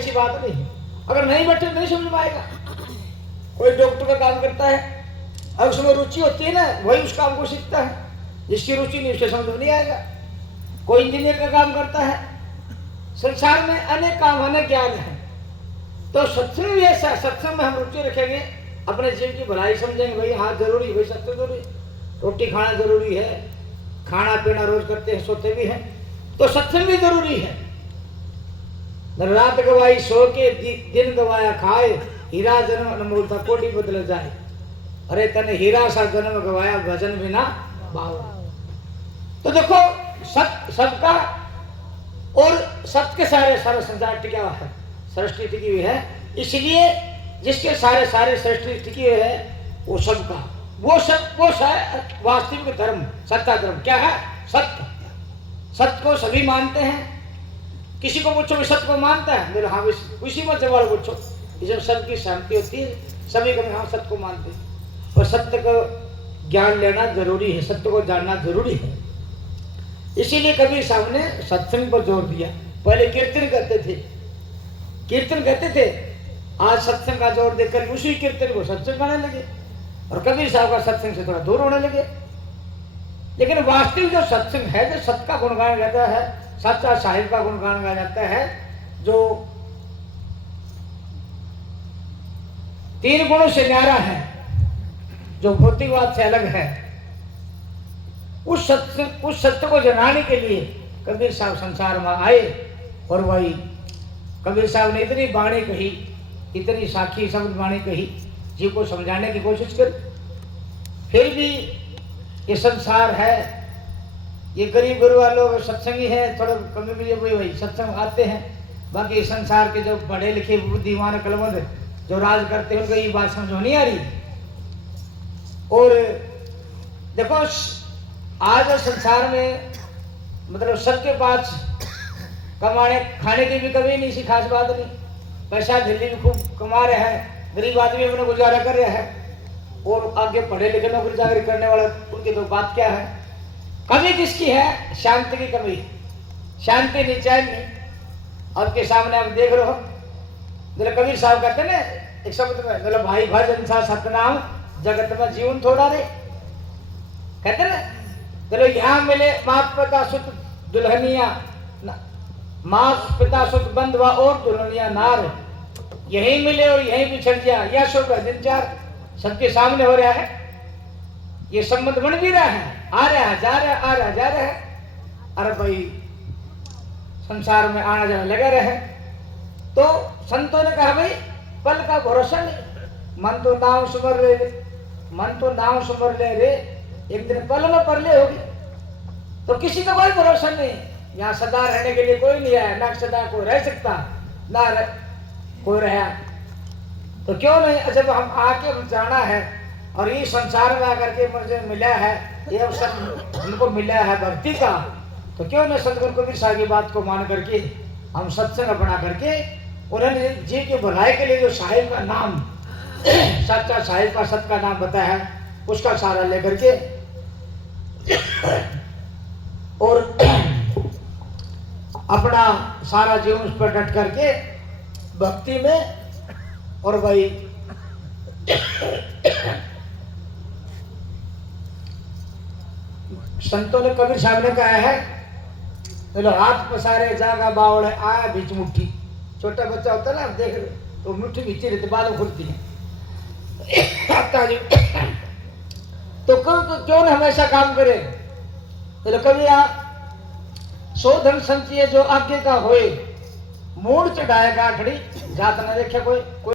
ऐसी बात नहीं। अगर नहीं बैठे नहीं समझ में आएगा। कोई डॉक्टर का काम करता है, अब उसमें रुचि होती है ना, वही उस काम को सीखता है। जिसकी रुचि नहीं उसे समझ में नहीं आएगा। कोई इंजीनियर का काम करता है। संसार में अनेक काम अनेक ज्ञान है। तो सत्संग भी ऐसा, सत्संग में हम रुचि रखेंगे, अपने जीवन की भलाई समझेंगे। भाई हाँ जरूरी, भाई सत्य जरूरी, रोटी खाना जरूरी है, खाना पीना रोज करते हैं, सोते भी हैं, तो सत्संग भी जरूरी है। रात गवाई सो के, दिन गवाया खाए, हीरा जन्म अनमोल था कोटि बदल जाए। अरे तने हीरा सा जन्म गवाया, भजन बिना भाव। तो देखो सत्य सबका, और सत्य के सारे सारा संसार टिका हुआ है, सृष्टि टिकी हुई है। इसलिए जिसके सारे सारे सृष्टि टिकी हुई है वो सबका, वो वास्तविक धर्म, सत्ता धर्म क्या है? सत्य। सत्य को सभी मानते हैं। किसी को पूछो सत्य को मानता है, मेरे हाँ उसी में जवाब पूछो, जब सबकी शांति होती है सभी कभी हाँ सत्य को मानते हैं। और सत्य को ज्ञान लेना जरूरी है, सत्य को जानना जरूरी है। इसीलिए कबीर साहब ने सत्संग पर जोर दिया। पहले कीर्तन करते थे, कीर्तन करते थे, आज सत्संग का जोर देकर उसी कीर्तन को सत्संग करने लगे, और कबीर साहब का सत्संग से थोड़ा दूर होने लगे। लेकिन वास्तविक जो सत्संग है, जो सत्य का गुणगान गाता है, सच्चा साहिब का गुणगान गाया जाता है, जो 3 गुणों से न्यारा है, जो भौतिकवाद से अलग है, उस सत्य को जनाने के लिए कबीर साहब संसार में आए। और वही कबीर साहब ने इतनी बाणी कही, इतनी साखी शब्द बाणी कही, जीव को समझाने की कोशिश करी। फिर भी ये संसार है, ये गरीब गुरुआ लोग सत्संगी हैं, थोड़ा कमी भी वही सत्संग आते हैं। बाकी संसार के जो पढ़े लिखे बुद्धिमान कलमंद जो राज करते हैं, उनको ये बात समझ में नहीं आ रही। और देखो आज संसार में मतलब सबके पास कमाने खाने की भी कभी नहीं, सी खास बात नहीं, पैसा दिल्ली में खूब कमा रहे हैं, गरीब आदमी अपना गुजारा कर रहे हैं, और आगे पढ़े लिखे नौकरी चाकरी करने वाले उनकी तो बात क्या है। कमी किसकी है? शांति की कमी, शांति नहीं, चैन नहीं। आपके सामने आप देख रहे हो, मतलब कबीर साहब कहते ना एक शब्द में, मतलब भाई भजन सा सतनाम जगत में जीवन थोड़ा रे, कहते ना। चलो यहाँ मिले माँ पिता सुत दुल्हनिया, माँ पिता सुत बंधुआ और दुल्हनिया नार, यही मिले और यही बिछड़ जा, यह शोक दिन चार सबके सामने हो रहा है। ये संबंध बन भी रहा है, आ रहा है जा रहा है, आ रहा है जा रहा है। अरे भाई संसार में आना जाना लगा रहे। तो संतों ने कहा भाई पल का भरोसा नहीं, मन तो नाव सुमर ले, मन तो नाव सुमर ले रे, एक दिन पल में परले होगी। तो किसी का कोई भरोसा नहीं, यहाँ सदा रहने के लिए कोई नहीं आया, ना सदा कोई रह सकता, ना कोई रहा। तो क्यों नहीं, जब हम आके जाना है और ये संसार में आकर के मुझे मिला है, ये अवसर उनको मिला है भक्ति का, तो क्यों न सदगुरु कबीर साहब की बात को मान करके हम सत्संग अपना करके उन्होंने जी के भलाई के लिए जो साहिब का नाम, सच्चा साहिब का सत का नाम बताया है, उसका सहारा लेकर के और अपना सारा जीवन उस पर डट करके भक्ति में। और भाई संतों ने कबीर साहब ने कहा है, चलो हाथ पसारे जागा बावड़ आया बीच मुट्ठी। छोटा बच्चा होता है ना, देख तो मुट्ठी बीच रहती, बालों खुलती है। तो क्यों न हमेशा काम करे। चलो कभी आप सो धन संचिए जो आगे का होए, मूड चढ़ाएगा घड़ी जात न देखे कोई।